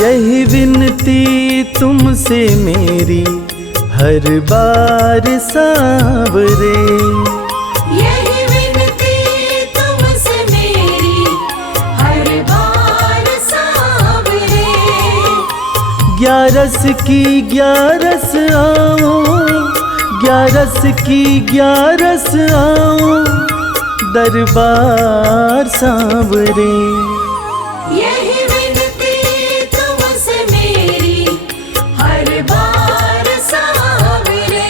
यही विनती तुमसे मेरी हर बार सांवरे, यही विनती तुमसे मेरी हर बार सांवरे। ग्यारस की ग्यारस आओ, ग्यारस की ग्यारस आओ, दरबार सांवरे। यही विनती तुमसे मेरी हर बार सांवरे।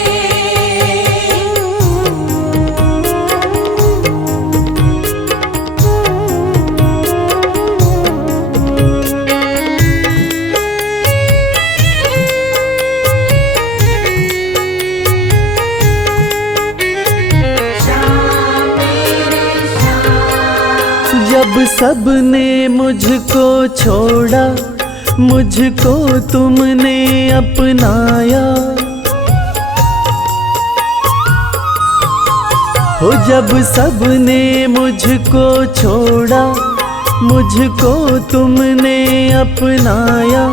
जब सबने मुझको छोड़ा, मुझको तुमने अपनाया। हो जब सबने मुझको छोड़ा, मुझको तुमने अपनाया।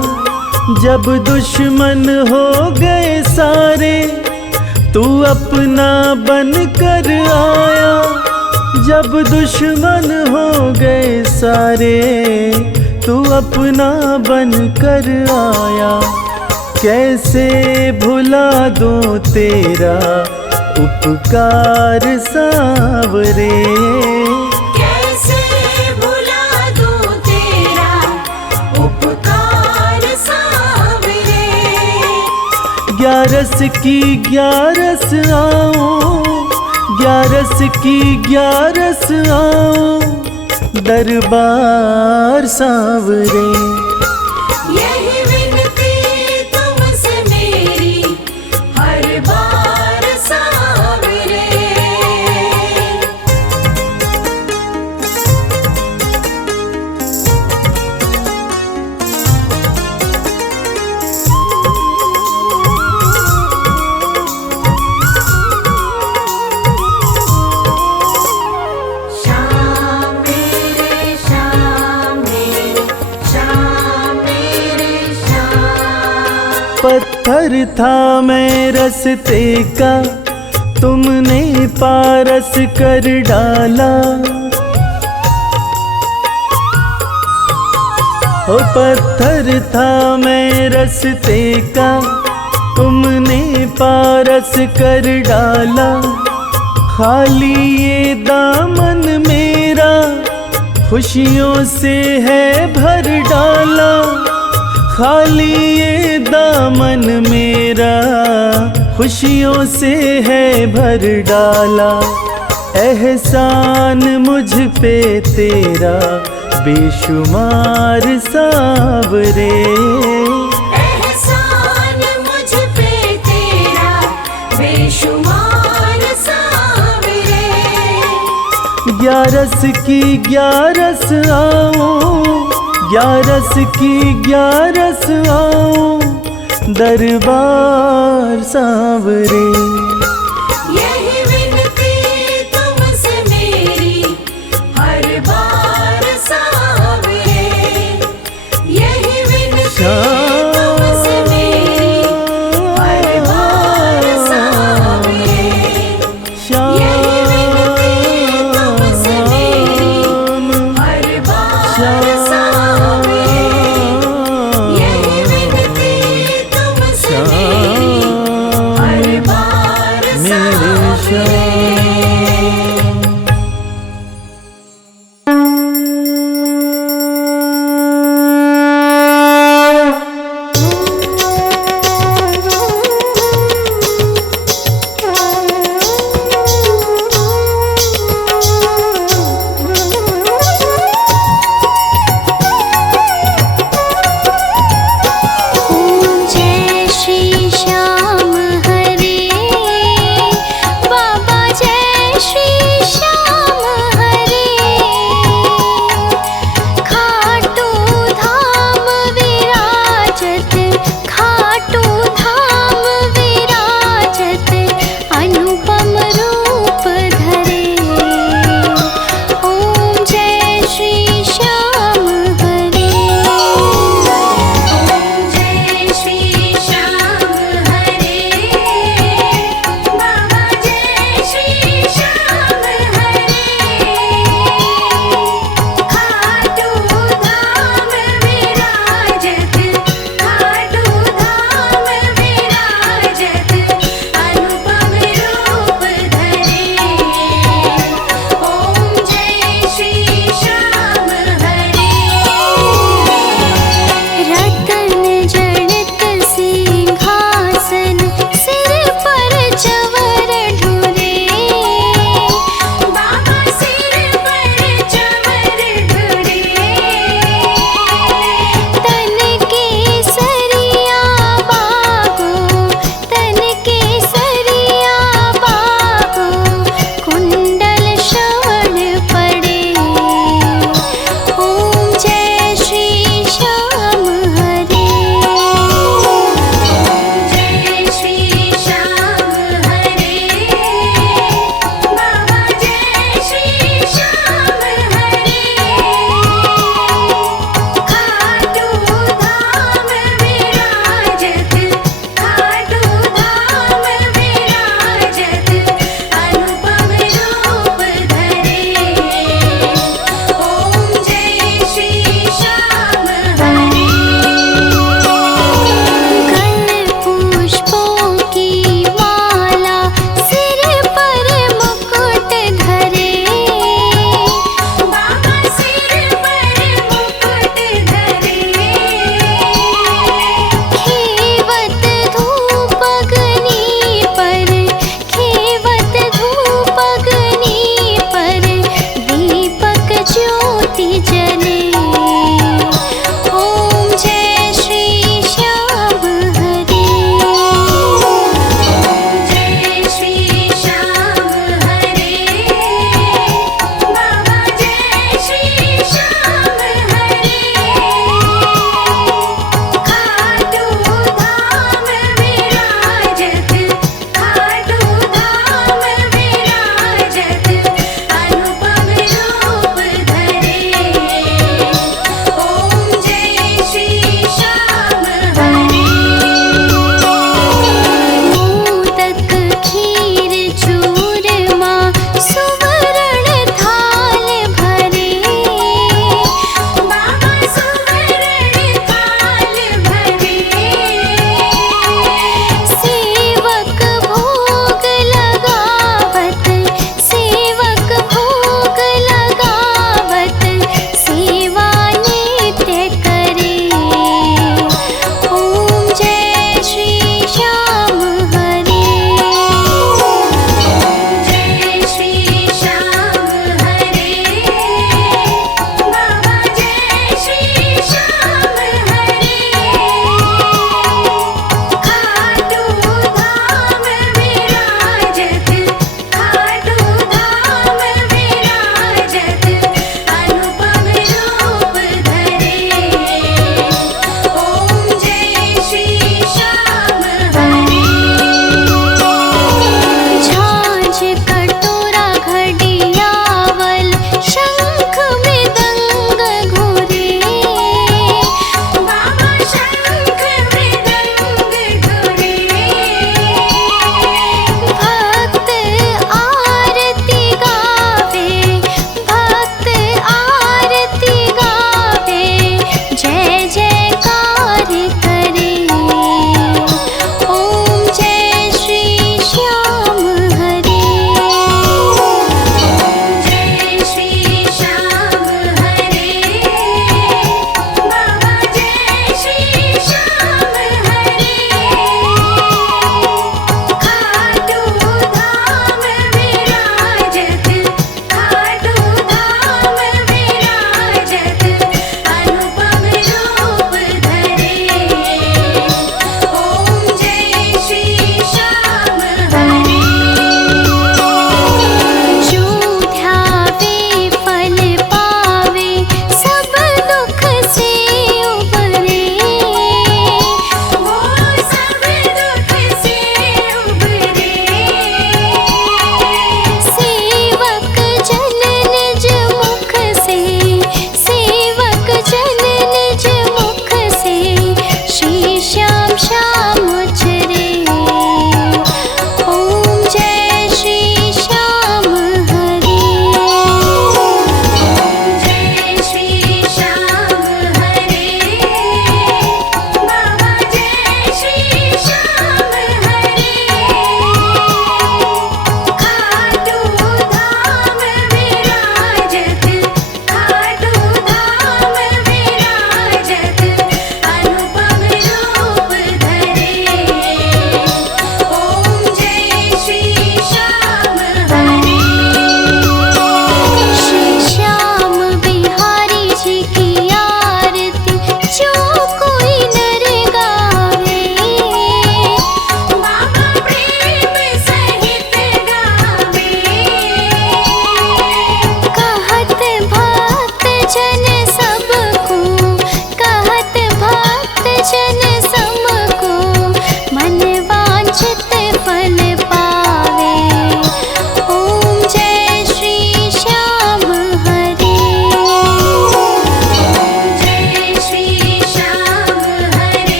जब दुश्मन हो गए सारे, तू अपना बन कर आया। जब दुश्मन हो गए सारे, तू अपना बन कर आया। कैसे भुला दूं तेरा उपकार सांवरे, कैसे भुला दूं तेरा उपकार सांवरे। ग्यारस की ग्यारस आओ, ग्यारस की ग्यारस आओ, दरबार सांवरे। यही विनती तुमसे मेरी हर बार सांवरे। पत्थर था मैं रस्ते का, तुमने पारस कर डाला। ओ पत्थर था मैं रस्ते का, तुमने पारस कर डाला। खाली ये दामन मेरा खुशियों से है भर डाला। खाली ये दामन मेरा खुशियों से है भर डाला। एहसान मुझ पे तेरा बेशुमार सांवरे, एहसान मुझ पे तेरा बेशुमार सांवरे। ग्यारस की ग्यारस आओ, ग्यारस की ग्यारस आओ, दरबार सांवरे। यही विनती तुमसे मेरी हर बार सांवरे। यही विनती तुमसे मेरी हर बार सांवरे। यही विनती तुमसे मेरी हर बार सांवरे। यही विनती तुमसे मेरी हर बार सांवरे। जय श्री श्याम हरे, बाबा जय श्री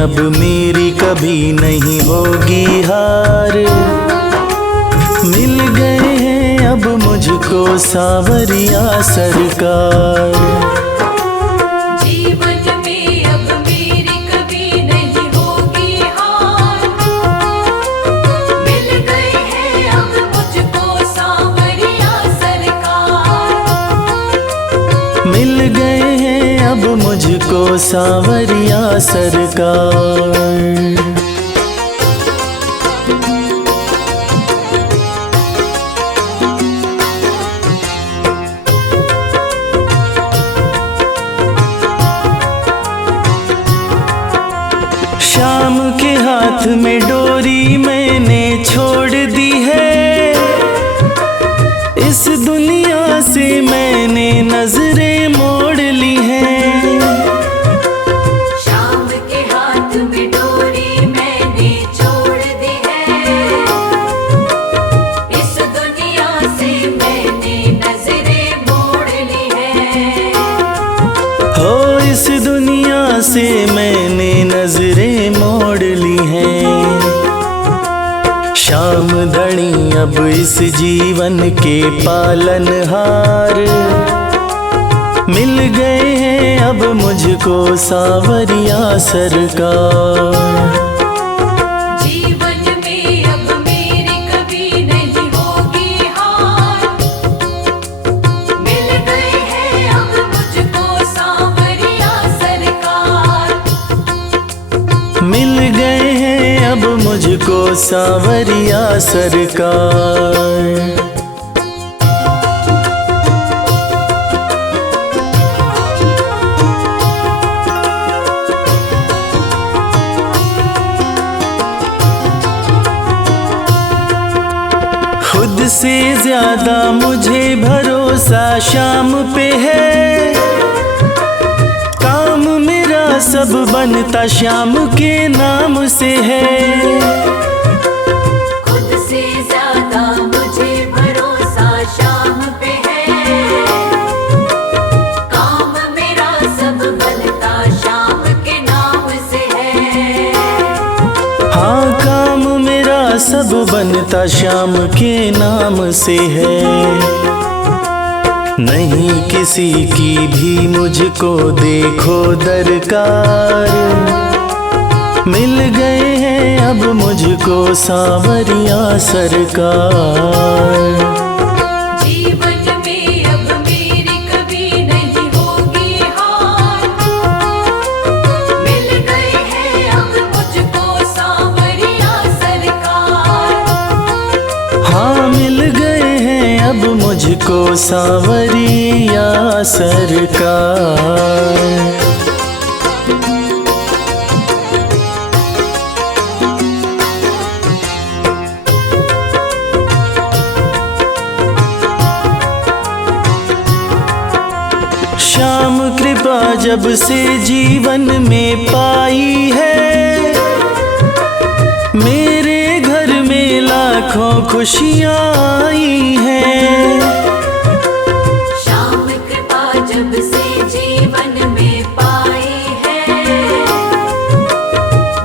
अब मेरी कभी नहीं होगी हार। मिल गए हैं अब मुझको सावरिया सरकार। जीवन में अब मेरी कभी नहीं होगी हार। मिल गए हैं अब मुझको सावरिया सरकार। मिल गए हैं अब मुझको सावरिया सरकार। शाम के हाथ में डोरी मैंने छोड़ दी है। इस दुनिया से मैंने नजरें मोड़ ली हैं। शाम के हाथ में डोरी मैंने छोड़ दी है। इस दुनिया से मैंने नजरें मोड़ ली है। हो इस दुनिया से मैंने नजरें मोड़ ली हैं। शाम धनी अब इस जीवन के पालनहार। मिल गए हैं अब मुझको सावरिया सरकार। जीवन में अब मेरी कभी नहीं होगी हार। मिल गए हैं अब मुझको सावरिया सरकार। मिल गए हैं अब मुझको सावरिया सरकार। खुद से ज्यादा मुझे भरोसा शाम पे है। काम मेरा सब बनता शाम के नाम से है। खुद से ज्यादा मुझे भरोसा शाम पे है। काम मेरा सब बनता शाम के नाम से है। हाँ काम मेरा सब बनता शाम के नाम से है। नहीं किसी की भी मुझको देखो दरकार। मिल गए हैं अब मुझको सावरिया सरकार। जीवन में अब मेरी कभी नहीं होगी हार। मिल गए हैं अब मुझको सावरिया सरकार। हाँ मिल गए हैं अब मुझको सावरिया सरकार। श्याम कृपा जब से जीवन में पाई है। मेरे घर में लाखों खुशियाँ आई हैं। शाम कृपा जब से जीवन में पाई है।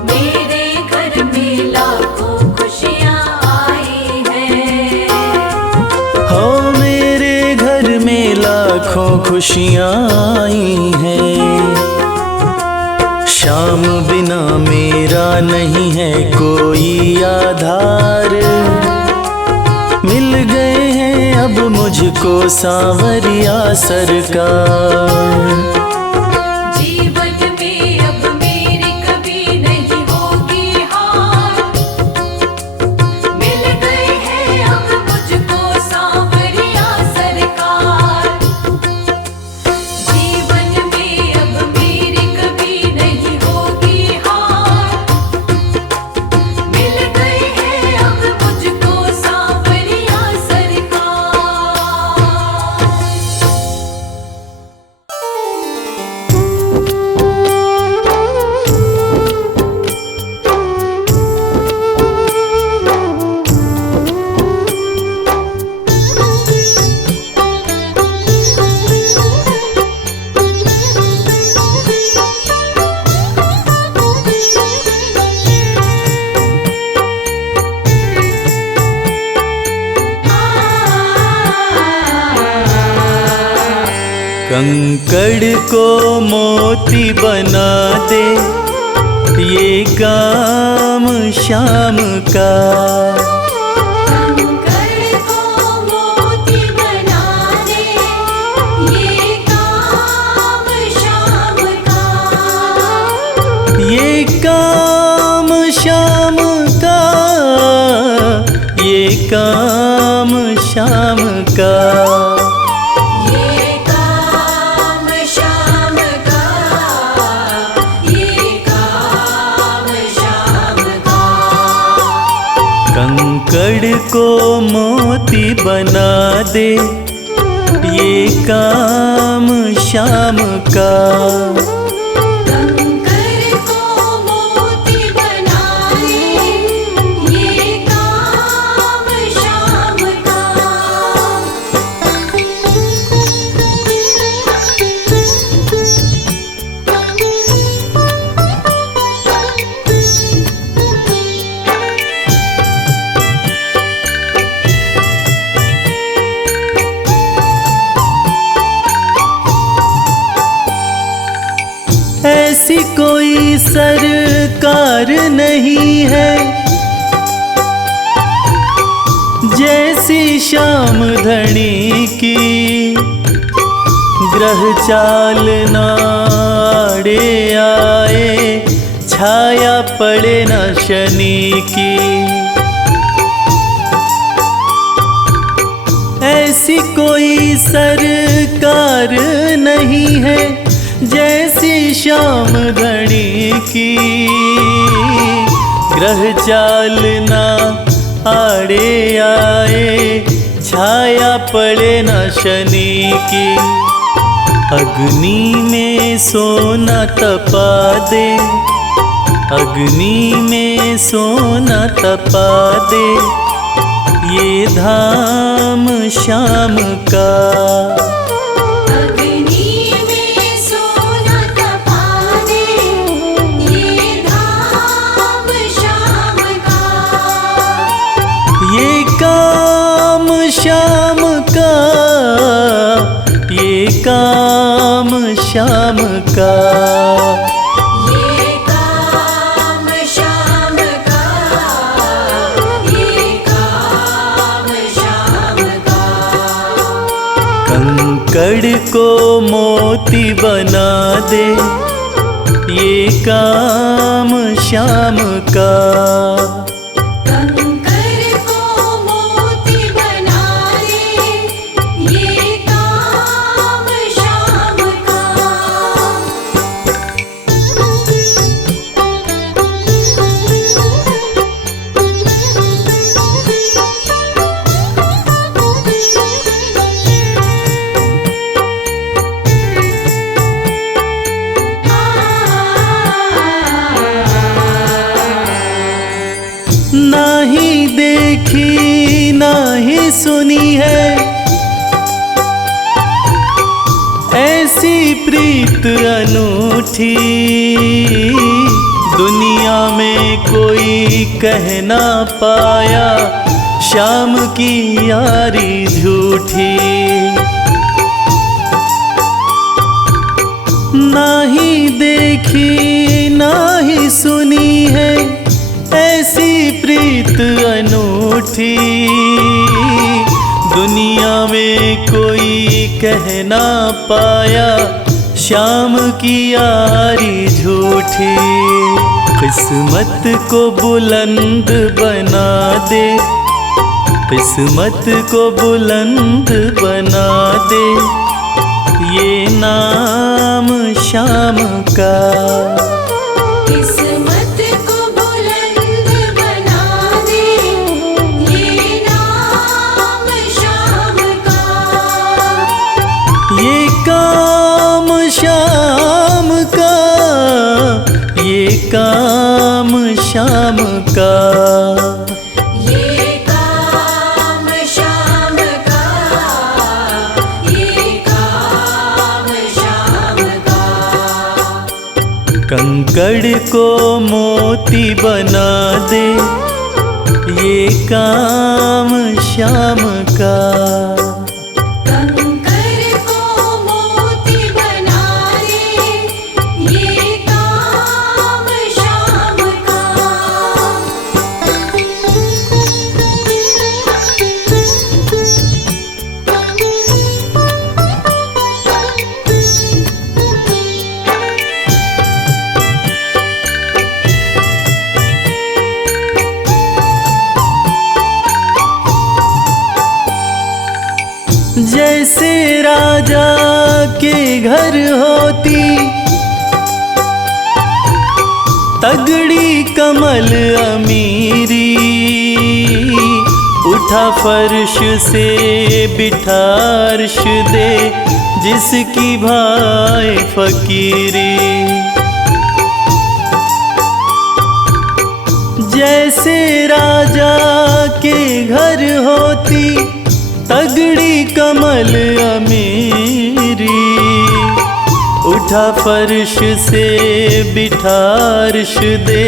मेरे घर में लाखों खुशियाँ आई हैं। हो मेरे घर में लाखों खुशियाँ आई हैं। शाम बिना मेरा नहीं है कोई आधार। मिल गए हैं अब मुझको सावरिया सरकार। जीवन में अब मेरी कभी नहीं होगी हार। मिल गए हैं अब मुझको सावरिया सरकार। जीवन में अब मेरी कभी नहीं होगी हार। मिल गए हैं अब मुझको सावरिया सरकार। कंकड़ को मोती बना दे, ये काम शाम का। कंकड़ को मोती बना दे, ये काम शाम का। ये काम शाम का, ये काम शाम का। ये काम शाम का, ये काम शाम का। कंकड़ को मोती बना दे, ये काम शाम का। कंकड़ को मोती बना दे, ये काम शाम का। ऐसी कोई सरकार नहीं है जैसी श्याम धनी की। ग्रह चाल नाड़े आए, छाया पड़े न शनि की। ऐसी कोई सरकार नहीं है जैसी श्याम धनी की। ग्रह चाल ना आड़े आए, छाया पड़े न शनि की। अग्नि में सोना तपा दे, अग्नि में सोना तपा दे, ये धाम शाम का। अग्नि में सोना तपा दे, ये धाम शाम का। ये काम शाम का, ये काम शाम का। ये काम शाम का, ये काम शाम का। कंकड़ को मोती बना दे, ये काम शाम का। कंकड़ को मोती बना दे, ये काम शाम का। नाही देखी नाही सुनी है ऐसी प्रीत अनूठी। दुनिया में कोई कह ना पाया, शाम की यारी झूठी। नाही देखी नाही सुनी है ऐसी प्रीत अनूठी। दुनिया में कोई कह ना पाया, शाम की यारी झूठी। किस्मत को बुलंद बना दे, किस्मत को बुलंद बना दे, ये नाम शाम का। किस्मत को बुलंद बना दे, ये नाम शाम का। ये काम शाम का, ये काम शाम का। ये काम शाम का, ये काम शाम का। कंकड़ को मोती बना दे, ये काम शाम का। कंकड़ को मोती जैसे राजा के घर होती तगड़ी कमल अमीरी, उठा फर्श से बिठा अर्श दे जिसकी भाई फकीरी। जैसे राजा के घर होती तगड़ी कमल अमीरी, उठा फर्श से बिठा अर्श दे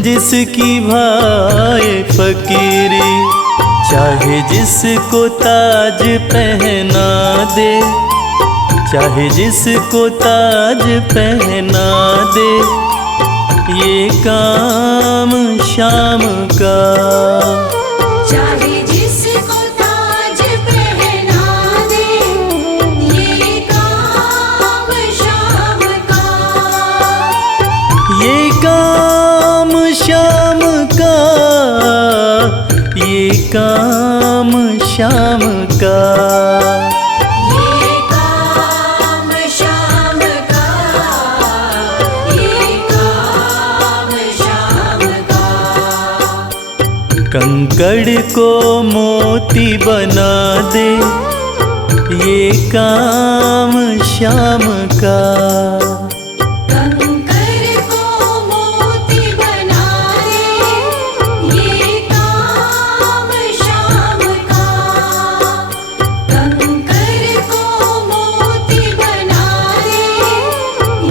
जिसकी भाई फकीरी। चाहे जिसको ताज पहना दे, चाहे जिसको ताज पहना दे, ये काम शाम का। चाहे जिसको ताज पहना दे, ये काम शाम का। ये काम शाम का, ये काम शाम का। ये काम शाम का, ये काम शाम का। कंकड़ को मोती बना दे, ये काम शाम का। कंकर को मोती बना दे, ये काम शाम का। कंकर को मोती बना दे,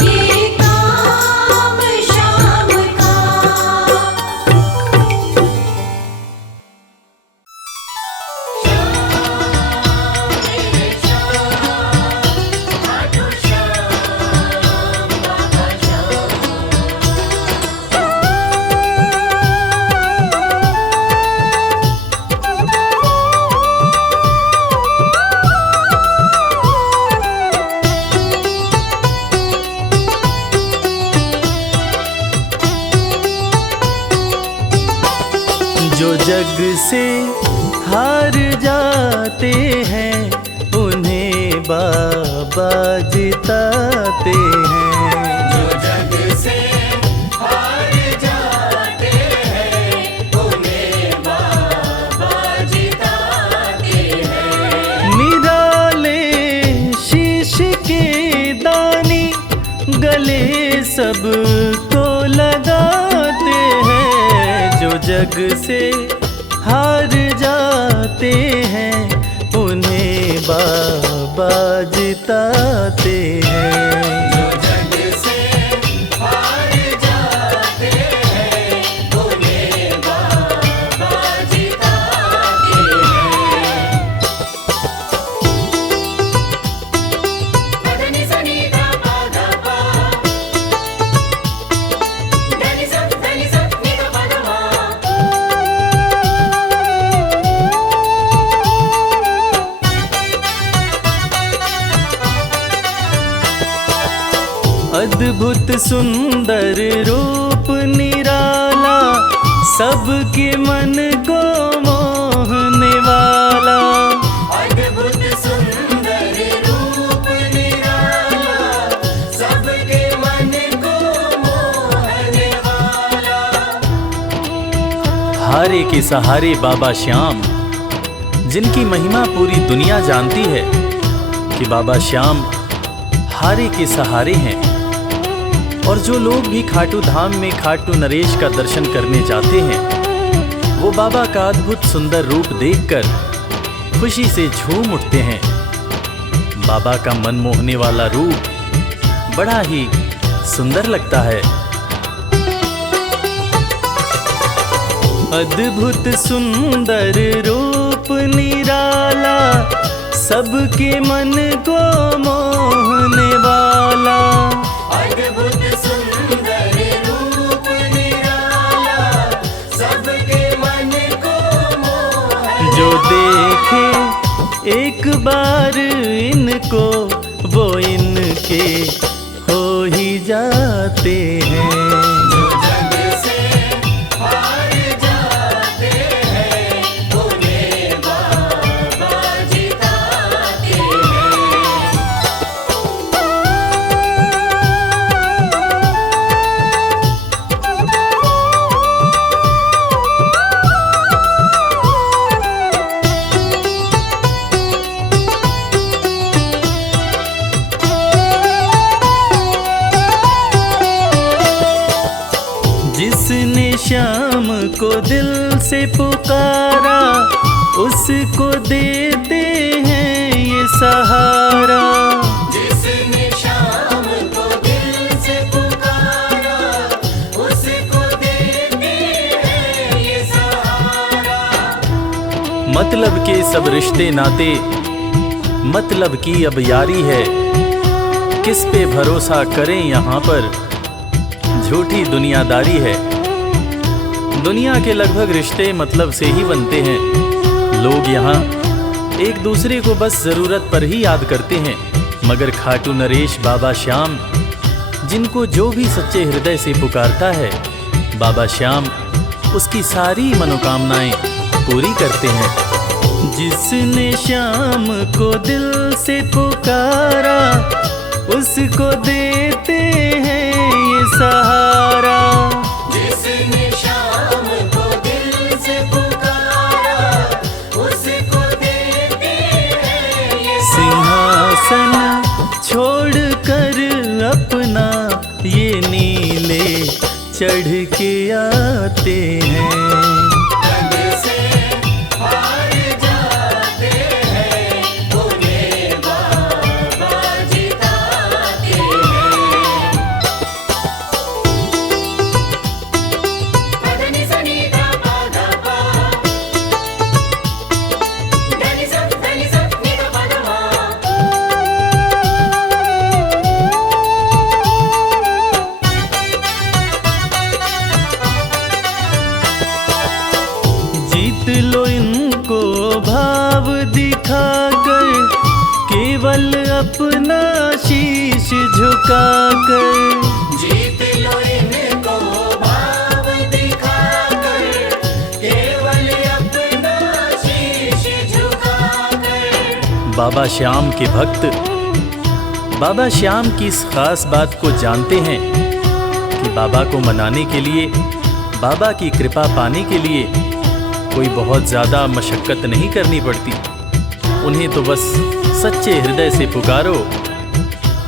ये काम शाम का। जो जग से हार जाते हैं उन्हें बाबा जिताते हैं। जो जग से हार जाते हैं, उन्हें बाबा जिताते हैं। निराले शीश के दानी गले सबको लगाते हैं। जो जग से हार जाते हैं उन्हें बाबा जिताते हैं। जो जग से हार जाते हैं, उन्हें बाबा जिताते हैं। पधनि सनि धा पा धा पा, धनि सा नि धा पा धा मा। अद्भुत सुंदर रूप निराला, सबके मन को मोहने वाला। अद्भुत सुंदर रूप निराला, सबके मन को मोहने वाला। हारे के सहारे बाबा श्याम, जिनकी महिमा पूरी दुनिया जानती है कि बाबा श्याम हारे के सहारे हैं। और जो लोग भी खाटू धाम में खाटू नरेश का दर्शन करने जाते हैं, वो बाबा का अद्भुत सुंदर रूप देखकर खुशी से झूम उठते हैं। बाबा का मन मोहने वाला रूप बड़ा ही सुंदर लगता है। अद्भुत सुंदर रूप निराला, सबके मन को मोहने वाला। अद्भुत सुंदर रूप निराला, सबके मन को मोहने। जो देखे एक बार इनको, वो इनके हो ही जाते हैं। जो जग से हार जाते हैं, उन्हें बाबा जिताते को दिल से पुकारा, उसको देते हैं ये सहारा। जिसने शाम को दिल से पुकारा, उसको देते हैं ये सहारा। मतलब के सब रिश्ते नाते, मतलब की अब यारी है। किस पे भरोसा करें यहाँ पर, झूठी दुनियादारी है। दुनिया के लगभग रिश्ते मतलब से ही बनते हैं। लोग यहाँ एक दूसरे को बस ज़रूरत पर ही याद करते हैं, मगर खाटू नरेश बाबा श्याम, जिनको जो भी सच्चे हृदय से पुकारता है, बाबा श्याम उसकी सारी मनोकामनाएं पूरी करते हैं। जिसने श्याम को दिल से पुकारा, उसको देते हैं ये सहारा। जिसने शाम को दिल से पुकारा, उसको देते हैं ये सिंहासन छोड़कर अपना ये नीले चढ़ के आते हैं। जग से हार जाते हैं, उन्हें बाबा जिताते हैं। पदनी सनी दा पा दा पा, धनी सब नी दा पा दा मा। जीत लो इनको भाव दिखाकर, केवल अपना शीश झुकाकर। जीत लो इनको भाव दिखाकर, केवल अपना शीश झुकाकर। बाबा श्याम के भक्त बाबा श्याम की इस खास बात को जानते हैं कि बाबा को मनाने के लिए, बाबा की कृपा पाने के लिए कोई बहुत ज़्यादा मशक्क़त नहीं करनी पड़ती। उन्हें तो बस सच्चे हृदय से पुकारो,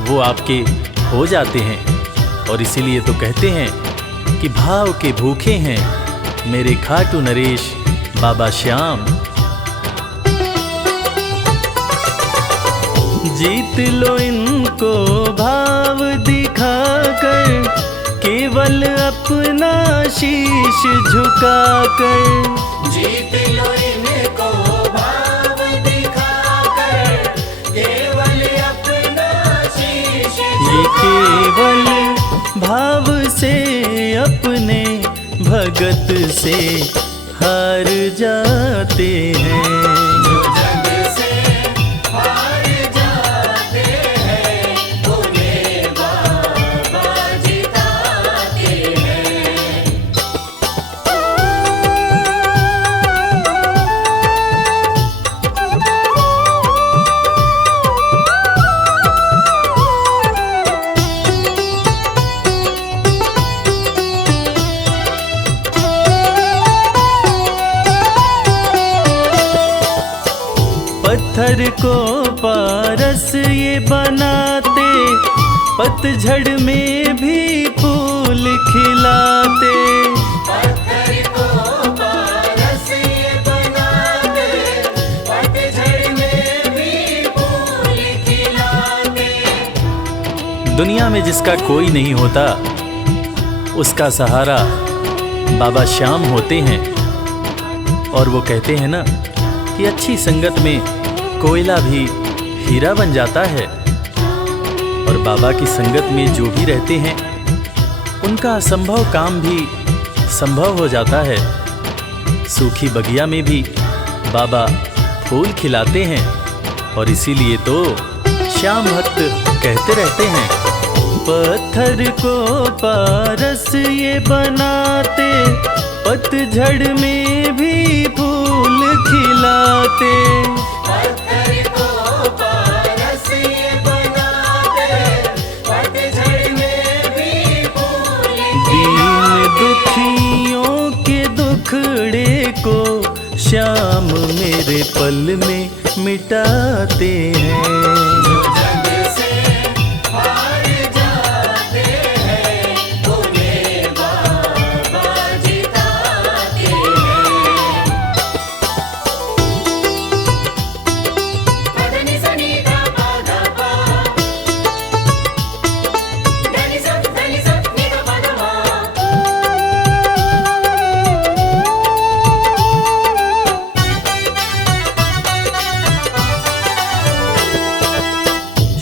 वो आपके हो जाते हैं। और इसीलिए तो कहते हैं कि भाव के भूखे हैं मेरे खाटू नरेश बाबा श्याम। जीत लो इनको भाव दिखाकर, केवल अपना शीश झुकाकर। जीत लो इनको भाव दिखाकर, केवल अपना शीश ये केवल भाव से अपने भगत से हार जाते हैं। जग से हार जाते हैं, उन्हें बाबा जिताते हैं। पत्थर को पारस ये बनाते, पतझड़ में भी फूल खिलाते। पत्थर को पारस ये बनाते, पतझड़ में भी फूल खिलाते। दुनिया में जिसका कोई नहीं होता, उसका सहारा बाबा श्याम होते हैं। और वो कहते हैं ना कि अच्छी संगत में कोयला भी हीरा बन जाता है। और बाबा की संगत में जो भी रहते हैं, उनका असंभव काम भी संभव हो जाता है। सूखी बगिया में भी बाबा फूल खिलाते हैं। और इसीलिए तो श्याम भक्त कहते रहते हैं, पत्थर को पारस ये बनाते, पतझड़ में भी फूल खिलाते। पत्थर को पारस ये बनाते, पतझड़ में भी फूल दीन दुखियों के दुखड़े को श्याम मेरे पल में मिटाते हैं। जग से हार जाते हैं, उन्हें बाबा जिताते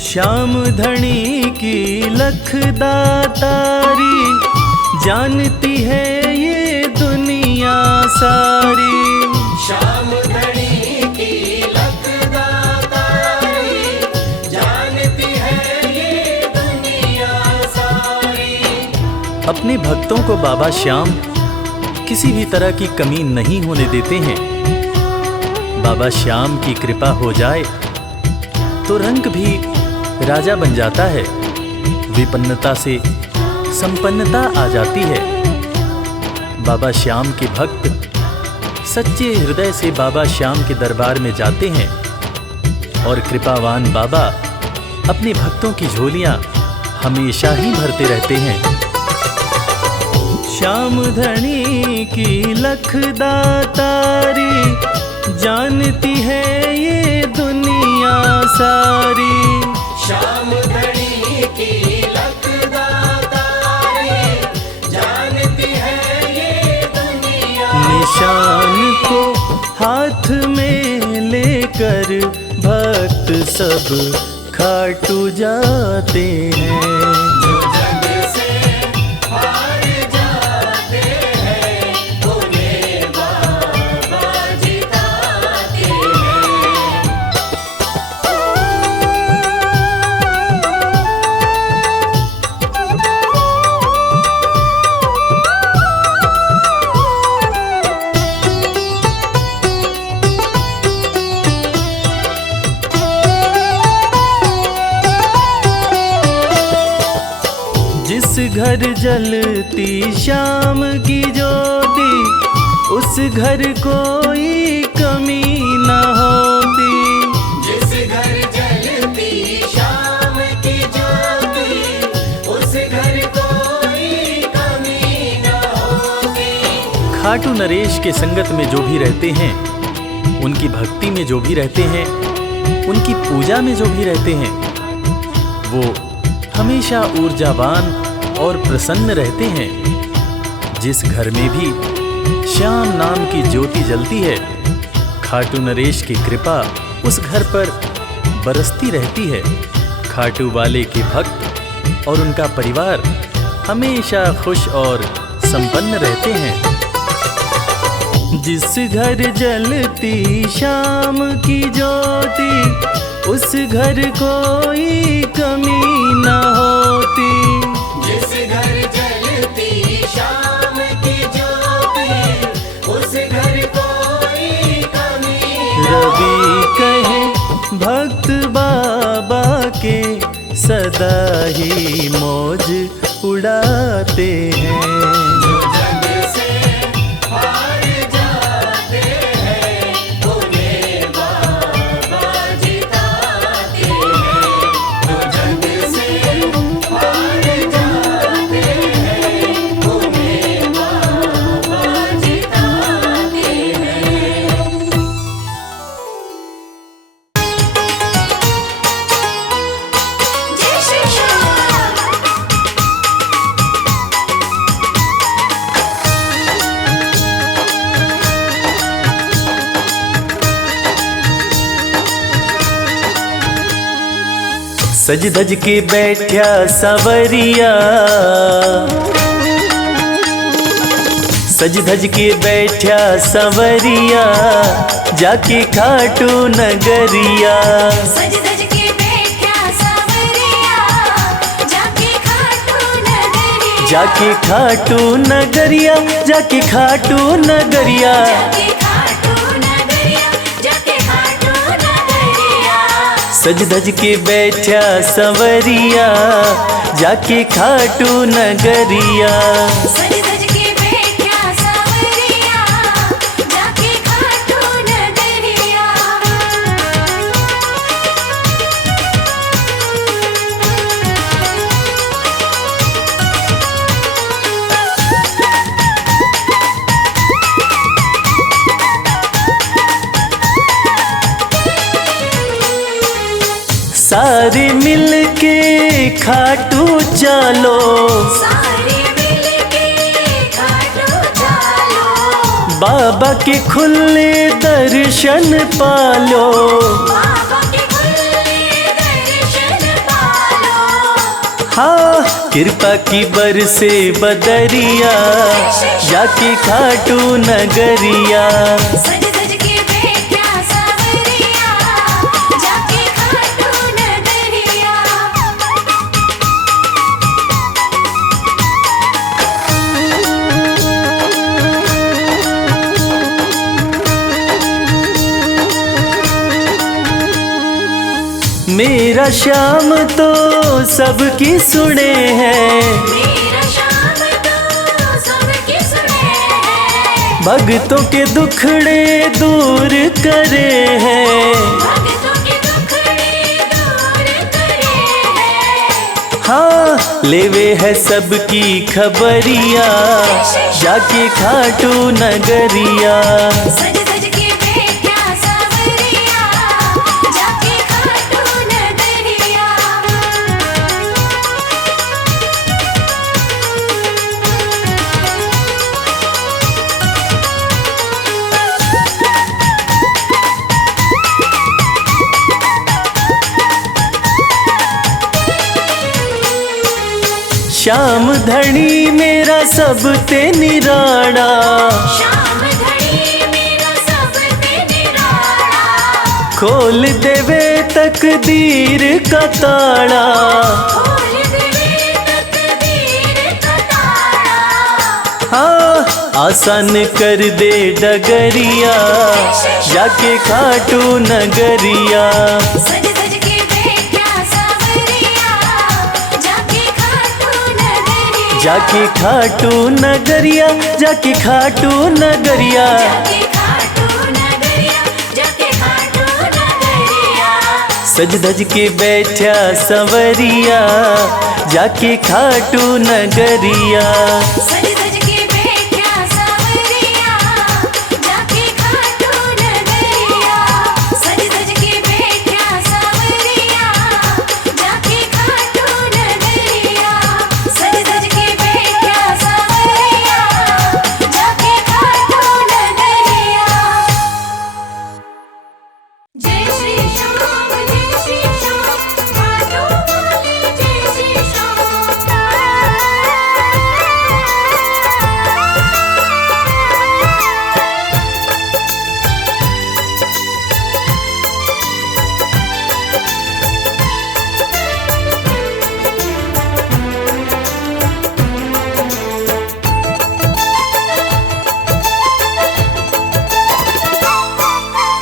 श्याम धनी की लखदातारी, जानती है ये दुनिया सारी। श्याम धनी की लखदातारी, जानती है ये दुनिया सारी। अपने भक्तों को बाबा श्याम किसी भी तरह की कमी नहीं होने देते हैं। बाबा श्याम की कृपा हो जाए तो रंग भी राजा बन जाता है, विपन्नता से संपन्नता आ जाती है। बाबा श्याम के भक्त सच्चे हृदय से बाबा श्याम के दरबार में जाते हैं और कृपावान बाबा अपने भक्तों की झोलियां हमेशा ही भरते रहते हैं। श्याम धनी की लखदातारी, जानती है ये दुनिया सारी। श्याम धनी की लखदातारी, जानती है ये दुनिया। निशान को हाथ में लेकर भक्त सब खाटू जाते हैं। जो जग से हार जाते हैं, उन्हें बाबा जिताते हैं। जिस घर जलती श्याम की ज्योति, उस घर कोई कमी न होती। जिस घर जलती शाम की ज्योति, उस घर कोई कमी न होती। खाटू नरेश के संगत में जो भी रहते हैं, उनकी भक्ति में जो भी रहते हैं, उनकी पूजा में जो भी रहते हैं, वो हमेशा ऊर्जावान और प्रसन्न रहते हैं। जिस घर में भी श्याम नाम की ज्योति जलती है, खाटू नरेश की कृपा उस घर पर बरसती रहती है। खाटू वाले के भक्त और उनका परिवार हमेशा खुश और संपन्न रहते हैं। जिस घर जलती शाम की ज्योति, उस घर कोई कमी न होती। जिस घर जलती शाम की ज्योति, उस घर कोई कमी न रवि कहे भक्त बाबा के, सदा ही मौज उड़ाते हैं। जो जग से हार जाते हैं, उन्हें बाबा जिताते हैं। जो जग से हार जाते हैं, उन्हें बाबा जिताते हैं। जय श्री श्याम। सज धज के बैठा सवरिया, सज धज के बैठा सवरिया, जाके खाटू नगरिया। सज धज के बैठा सांवरिया, जाके खाटू नगरिया। जाके खाटू नगरिया, जाके खाटू नगरिया। जाके खाटू नगरिया, जाके खाटू नगरिया। सज धज के बैठा सवरिया, जाके खाटू नगरिया। सज धज के बैठा सांवरिया, जाके खाटू नगरिया। सारे मिल के खाटू चलो, सारे मिलके खाटू चलो। बाबा के खुले दर्शन पालो। बाबा के खुले दर्शन कृपा की बरसे बदरिया, जाके खाटू नगरिया। सज सज के बैठा सावरिया, जाके खाटू नगरिया। मेरा श्याम तो सबकी सुने हैं, मेरा श्याम तो सबकी सुने हैं। भक्तों के दुखड़े दूर करे हैं। भक्तों के दुखड़े दूर करे हैं। हाँ लेवे है सबकी खबरिया, जाके खाटू नगरिया। सज सज के बैठा सावरिया, जाके खाटू नगरिया। श्याम धनी मेरा सब ते निराड़ा, श्याम धनी मेरा सब ते निराला। खोल देवे तकदीर का ताड़ा। खोल देवे तकदीर का ताला। हाँ आसान कर दे डगरिया, जाके खाटू नगरिया। सज सज के बैठा सावरिया, जाके खाटू नगरिया। जाके खाटू नगरिया, जाके खाटू नगरिया। जाके खाटू नगरिया, जाके खाटू नगरिया। सज धज के बैठा संवरिया, जाके खाटू नगरिया। सज सज के बैठा सावरिया, जाके खाटू नगरिया। सज सज के बैठा सावरिया, जाके खाटू नगरिया। सज सज के बैठा सावरिया, जाके खाटू नगरिया। जय श्री श्याम, जय श्री श्याम, खाटू वाले जय श्री श्याम।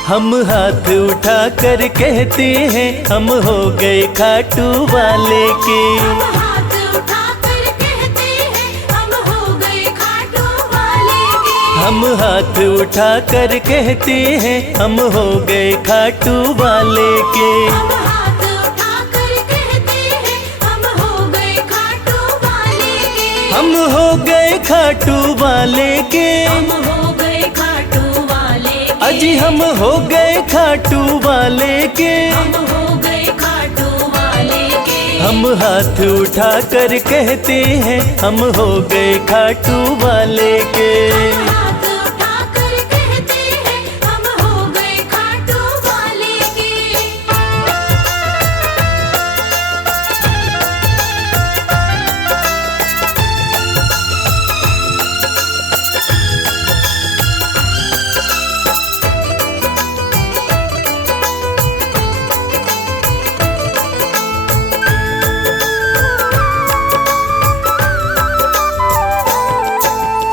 हम हाथ उठा कर कहते हैं, हम हो गए खाटू वाले के। हम हाथ उठाकर कहते हैं, हम हो गए खाटू वाले के। हम हाथ उठा कर कहते हैं, हम हो गए खाटू वाले के। हम हाथ उठाकर कहते हैं, हम हो गए खाटू वाले के। हम हो गए खाटू वाले के। हम हो गए खाटू वाले के। अजी हम हो गए खाटू वाले के। हम हो गए खाटू वाले के। हम हाथ उठा कर कहते हैं, हम हो गए खाटू वाले के। हम हाथ उठाकर कहते हैं, हम हो गए खाटू वाले के।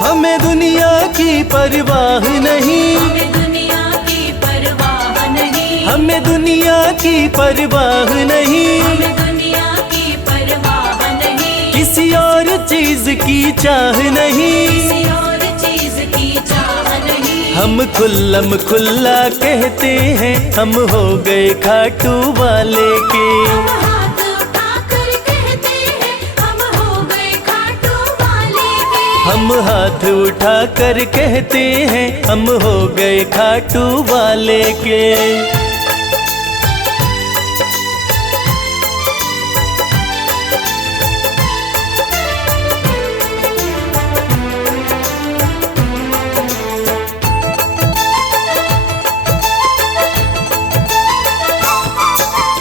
हमें दुनिया की परवाह नहीं, हमें दुनिया की परवाह नहीं। हमें दुनिया की परवाह नहीं। हमें दुनिया की परवाह नहीं। किसी और चीज की चाह नहीं। किसी और चीज की चाह नहीं। हम खुल्लम खुल्ला कहते हैं, हम हो गए खाटू वाले के। हम हाथ उठाकर कहते हैं, हम हो गए खाटू वाले के। हम हाथ उठा कर कहते हैं, हम हो गए खाटू वाले के।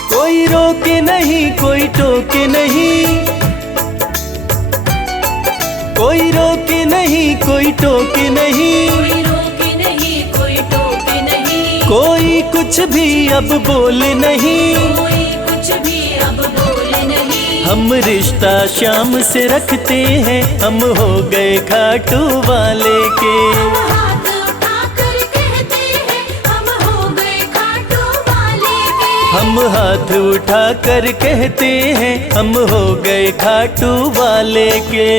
कोई रोके नहीं, कोई टोके नहीं। कोई रोके नहीं कोई टोके नहीं, कोई रोके नहीं कोई टोके नहीं, कोई कुछ भी अब बोले नहीं, कोई कुछ भी अब बोले नहीं। हम रिश्ता श्याम से रखते हैं, हम हो गए खाटू वाले के। हम हाथ उठाकर कहते हैं, हम हो गए खाटू वाले के। हम हाथ उठा कर कहते हैं, हम हो गए खाटू वाले के।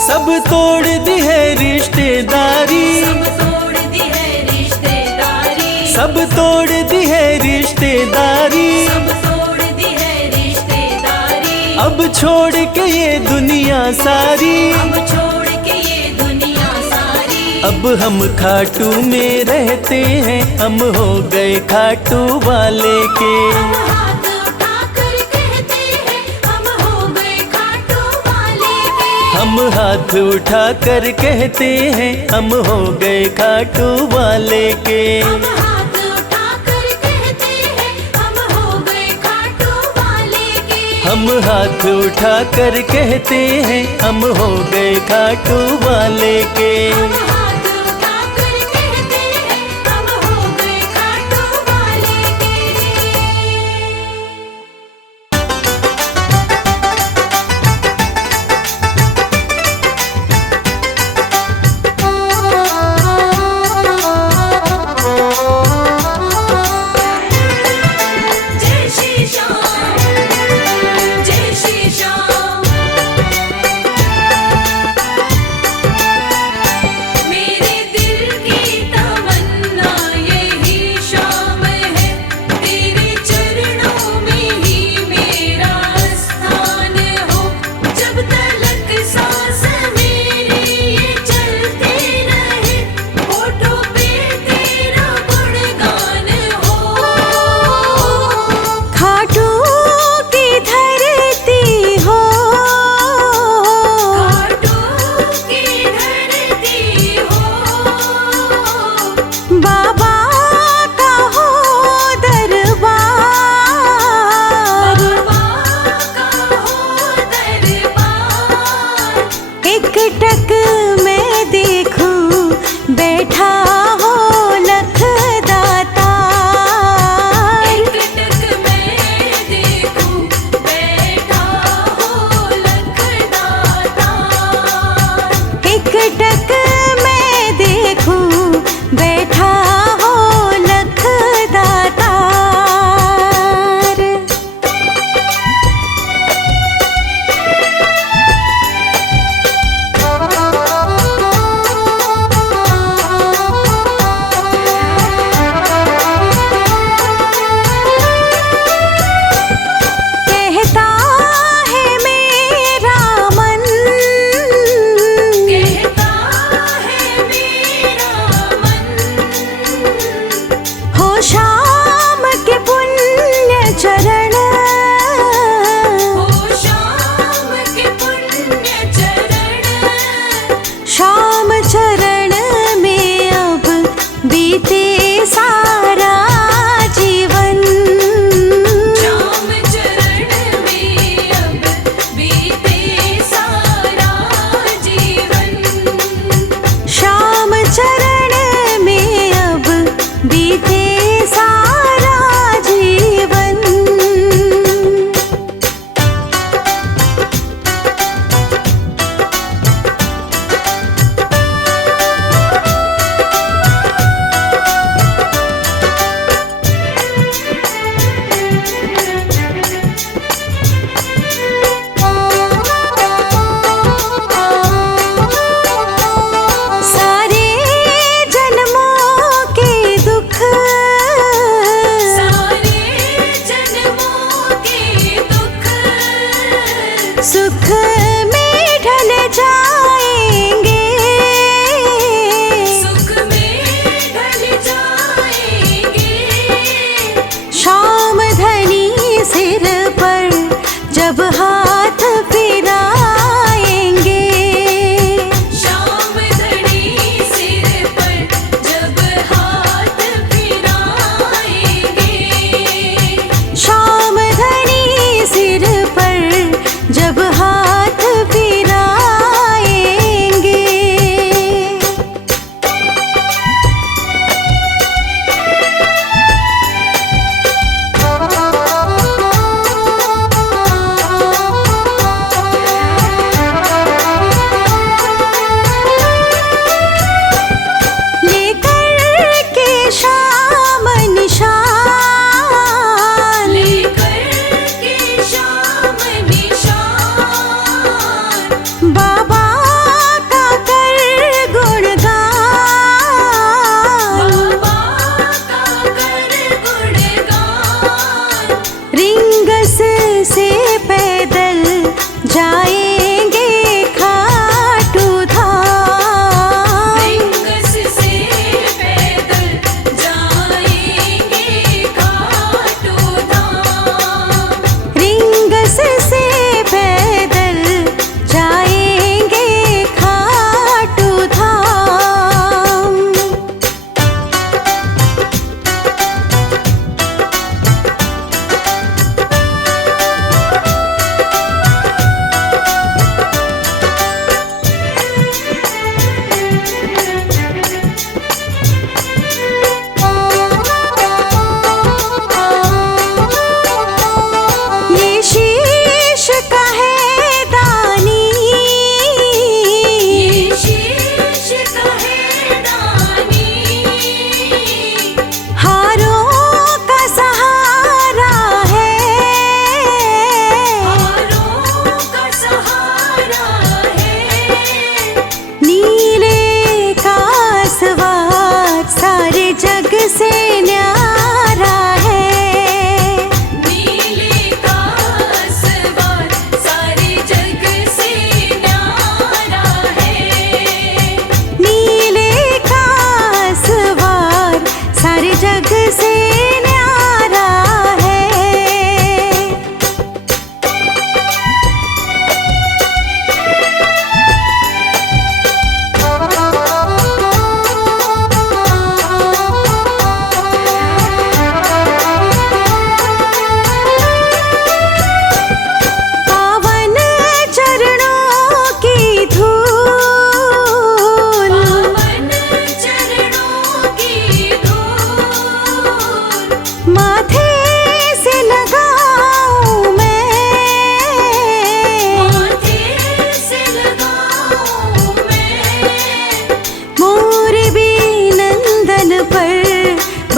सब तोड़ दी है रिश्तेदारी, सब तोड़ दी है रिश्तेदारी, सब तोड़ दी है रिश्तेदारी, सब तोड़ दी है रिश्तेदारी। अब छोड़ के ये दुनिया सारी, अब छोड़ के ये दुनिया सारी। अब हम खाटू में रहते हैं, हम हो गए खाटू वाले के। हम हाथ उठाकर कहते हैं, हम हो गए खाटू वाले के। हम हाथ उठा कर कहते हैं, हम हो गए खाटू वाले के। हम हाथ उठाकर कहते हैं, हम हो गए खाटू वाले के। हम हाथ उठा कर कहते हैं, हम हो गए खाटू वाले के। हम हाथ उठाकर कहते हैं, हम हो गए खाटू वाले के। जय श्री श्याम, जय श्री श्याम। मेरे दिल की तमन्ना यही शाम है, तेरे चरणों में ही मेरा स्थान हो। जब तलक सांस मेरी ये चलते रहे, होठों पे तेरा गुणगान हो। खाटू की धरती हो, खाटू की धरती हो, बाबा का हो दरबार। बाबा का हो दरबार। एक टक मैं देखूं बैठा हो लखदाता। एक टक मैं देखूं बैठा हो लखदाता। एक टक मैं देखूं बैठा हो लखदाता।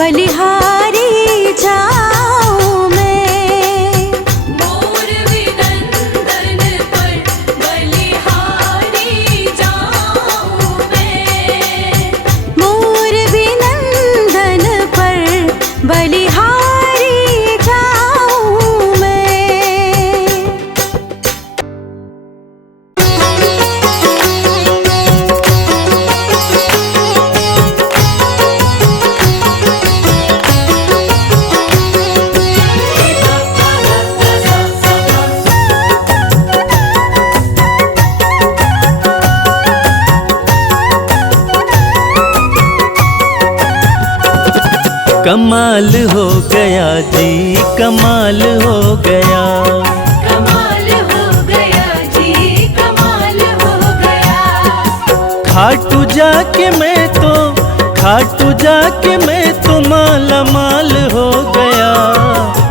बलिहारी जाऊं मैं। मोर विनंदन पर बलिहारी जाऊं मैं। मोर विनंदन पर बलिहारी जाऊं मैं। कमाल हो गया जी, कमाल हो गया। कमाल हो गया जी, कमाल हो गया। खाटू जाके मैं तो माला माल हो गया।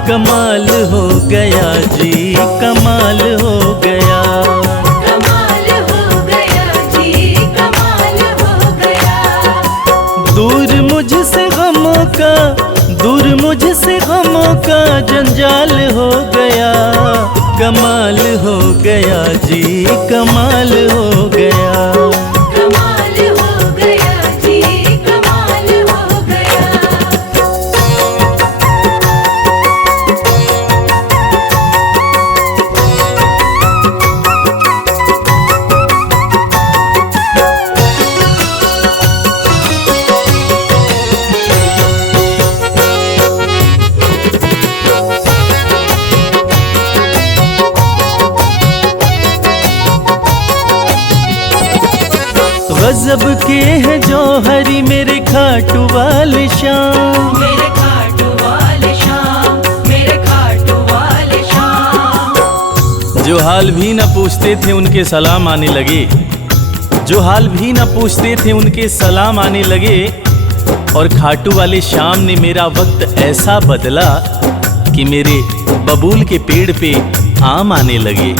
कमाल हो गया जी, कमाल हो गया। कमाल हो गया जी, कमाल हो गया। दूर मुझसे गमों का जंजाल हो गया। कमाल हो गया जी, कमाल हो गया। कमाल हो गया जी, कमाल हो गया। गजब के हैं जौहरी मेरे खाटू वाले श्याम। मेरे खाटू वाले श्याम, मेरे खाटू वाले श्याम। जो हाल भी न पूछते थे उनके सलाम आने लगे। जो हाल भी न पूछते थे उनके सलाम आने लगे। और खाटू वाले श्याम ने मेरा वक्त ऐसा बदला कि मेरे बबूल के पेड़ पे आम आने लगे।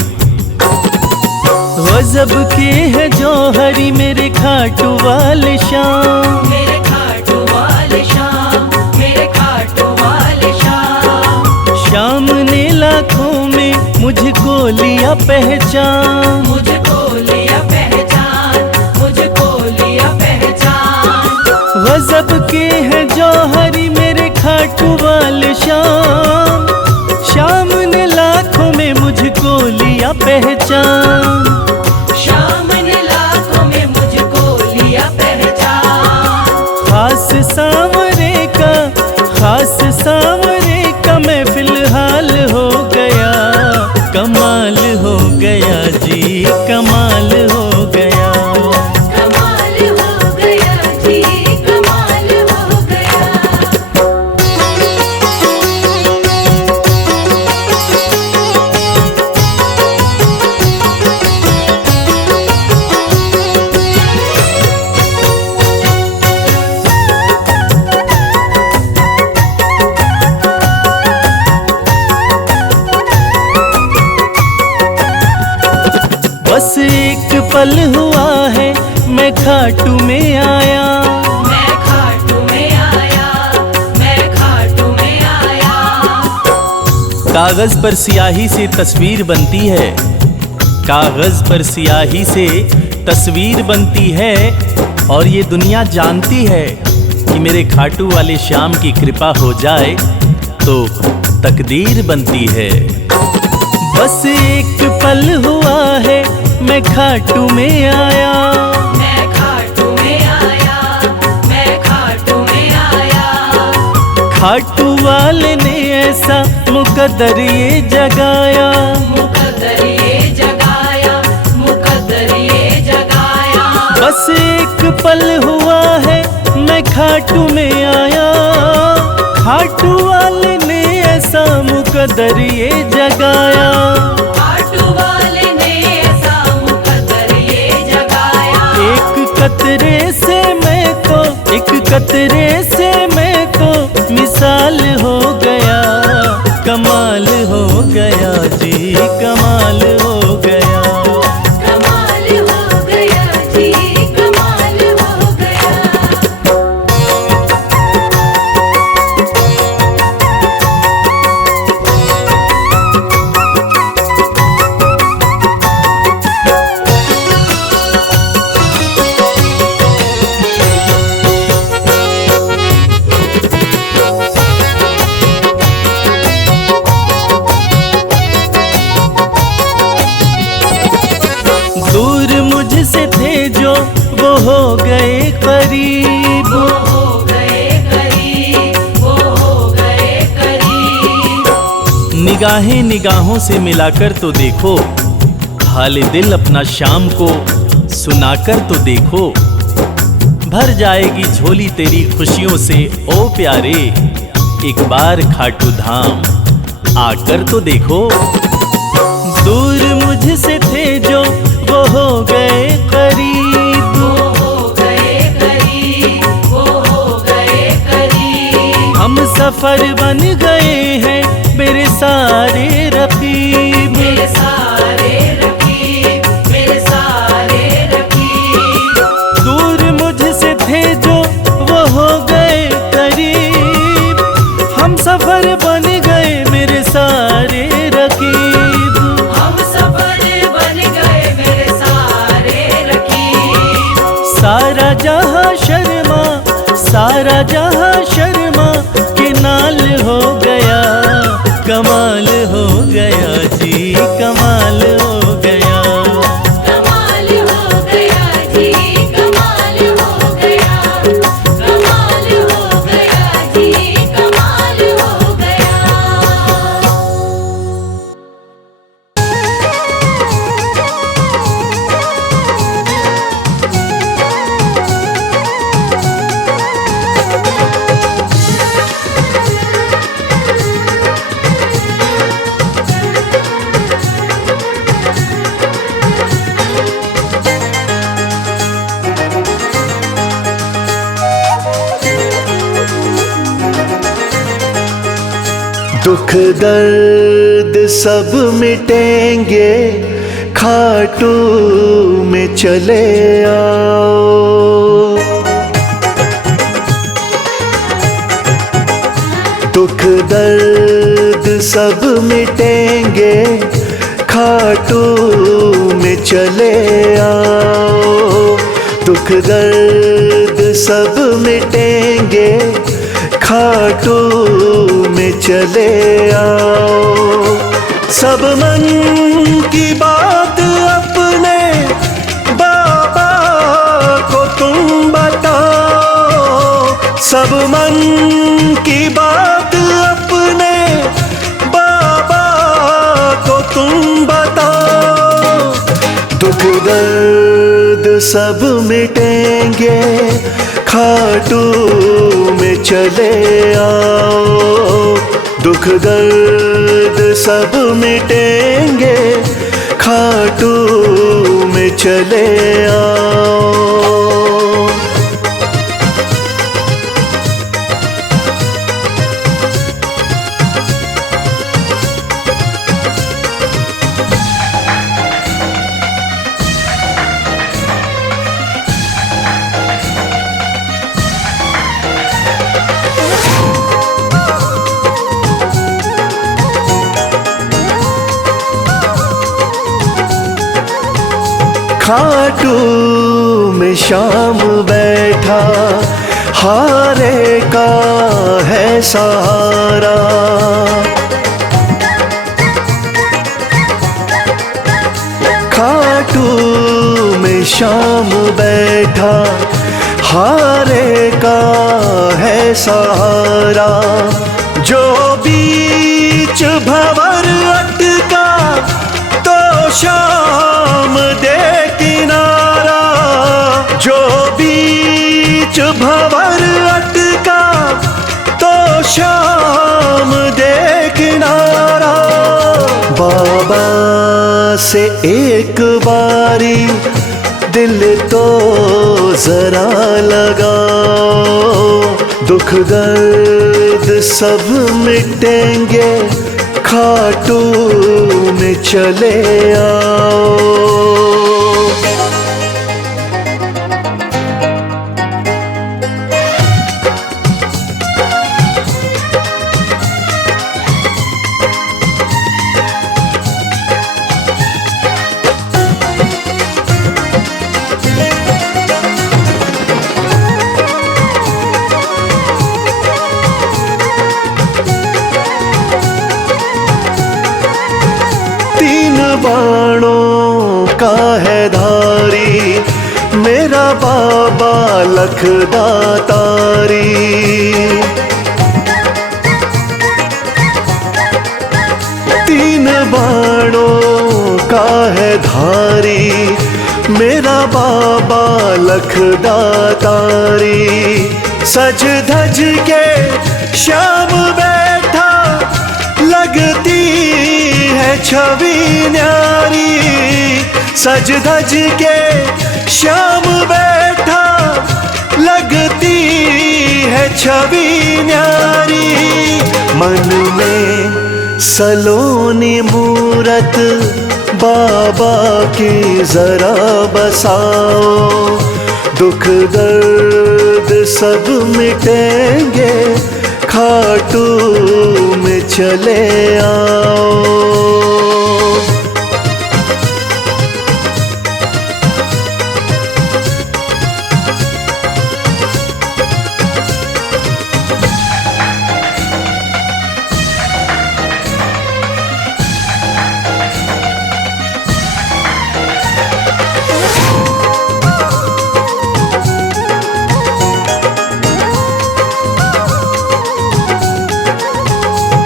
गजब के है जौहरी मेरे खाटू वाले श्याम। मेरे खाटू वाले श्याम, मेरे खाटू वाले श्याम। श्याम ने लाखों में मुझको लिया पहचान। मुझको लिया पहचान, मुझको लिया पहचान। गजब के है जौहरी मेरे खाटू वाले श्याम। श्याम ने लाखों में मुझको लिया पहचान। श्याम ने लाखों में मुझको लिया पहचान। खास सांवरे का मैं फिलहाल हो गया। कमाल हो गया जी, कमाल हो गया। कमाल हो गया जी, कमाल हो गया। बस एक पल हुआ है मैं खाटू में आया। मैं खाटू में आया, मैं खाटू में आया। कागज पर सियाही से तस्वीर बनती है। कागज पर सियाही से तस्वीर बनती है। और ये दुनिया जानती है कि मेरे खाटू वाले श्याम की कृपा हो जाए तो तकदीर बनती है। बस एक पल हुआ है मैं खाटू में आया। मैं खाटू में आया, मैं खाटू में आया। खाटू वाले ने ऐसा मुकद्दर ये जगाया। मुकद्दर ये जगाया, मुकद्दर ये जगाया। बस एक पल हुआ है मैं खाटू में आया। खाटू वाले ने ऐसा मुकद्दर ये जगाया। खाटू वाले ने ऐसा मुकद्दर ये जगाया। एक कतरे से मैं तो मिसाल हो गया। कमाल हो गया जी, कमाल हो गया। कमाल हो गया जी, कमाल हो गया। निगाहें निगाहों से मिलाकर तो देखो, हाले दिल अपना शाम को सुनाकर तो देखो। भर जाएगी झोली तेरी खुशियों से ओ प्यारे, एक बार खाटू धाम आकर तो देखो। दूर मुझसे थे जो वो हो गए करीब, वो हो गए करीब, वो हो गए करीब। हम सफर बन गए हैं मेरे सारे रकीब, मेरे सारे रकीब, मेरे सारे रकीब। दूर मुझसे थे जो वो हो गए करीब, हम सफर बन गए मेरे सारे रकीब। हम सफर बन गए मेरे सारे रकीब। सारा जहां शर्मा, सारा जहां शर्मा के नाल हो गया, कमाल हो गया जी, कमाल हो गया। कमाल हो गया जी, कमाल हो गया, कमाल हो गया जी, कमाल हो गया। दुख दर्द सब मिटेंगे, खाटू में चले आओ। दुख दर्द सब मिटेंगे, खाटू में चले आओ। दुख दर्द सब मिटेंगे, खाटू में चले आओ। सब मन की बात अपने बाबा को तुम बताओ। सब मन की बात अपने बाबा को तुम बताओ। दुख दर्द सब मिटेंगे, खाटू में चले आओ। दुख दर्द सब मिटेंगे, खाटू में चले आओ। खाटू में शाम बैठा, हारे का है सहारा। खाटू में शाम बैठा, हारे का है सहारा। जो बीच भंवर अटका, तो शाम दे किनारा। जो बीच भंवर अटका, तो शाम दे किनारा। बाबा से एक बारी दिल तो जरा लगाओ। दुख दर्द सब मिटेंगे, खाटू में चले आओ। बाणों का है धारी, मेरा बाबा लखदातारी। बाणों का है धारी, मेरा बाबा लखदातारी। सज धज के श्याम बैठा, लगती है छवि न्यारी। सज धज के श्याम बैठा, लगती है छवि न्यारी। मन में सलोनी मूरत बाबा की जरा बसाओ, दुख दर्द सब मिटेंगे, खाटू में चले आओ।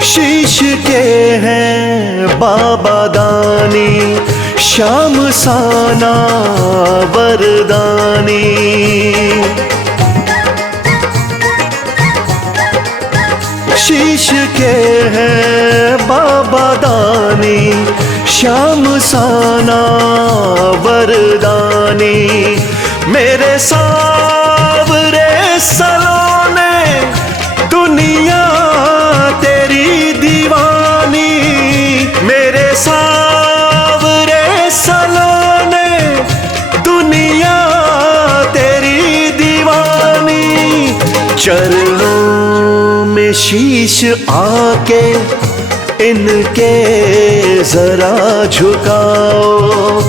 शीश के हैं बाबा दानी, श्याम साना वरदानी। शीश के हैं बाबा दानी, श्याम साना वरदानी। मेरे सावरे सलोने, दुनिया तेरी दीवानी। मेरे सावरे सलोने, दुनिया तेरी दीवानी। चरणों में शीश आके इनके जरा झुकाओ,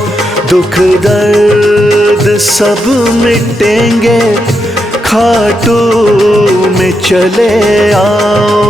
दुख दर्द सब मिटेंगे, खाटू में चले आओ।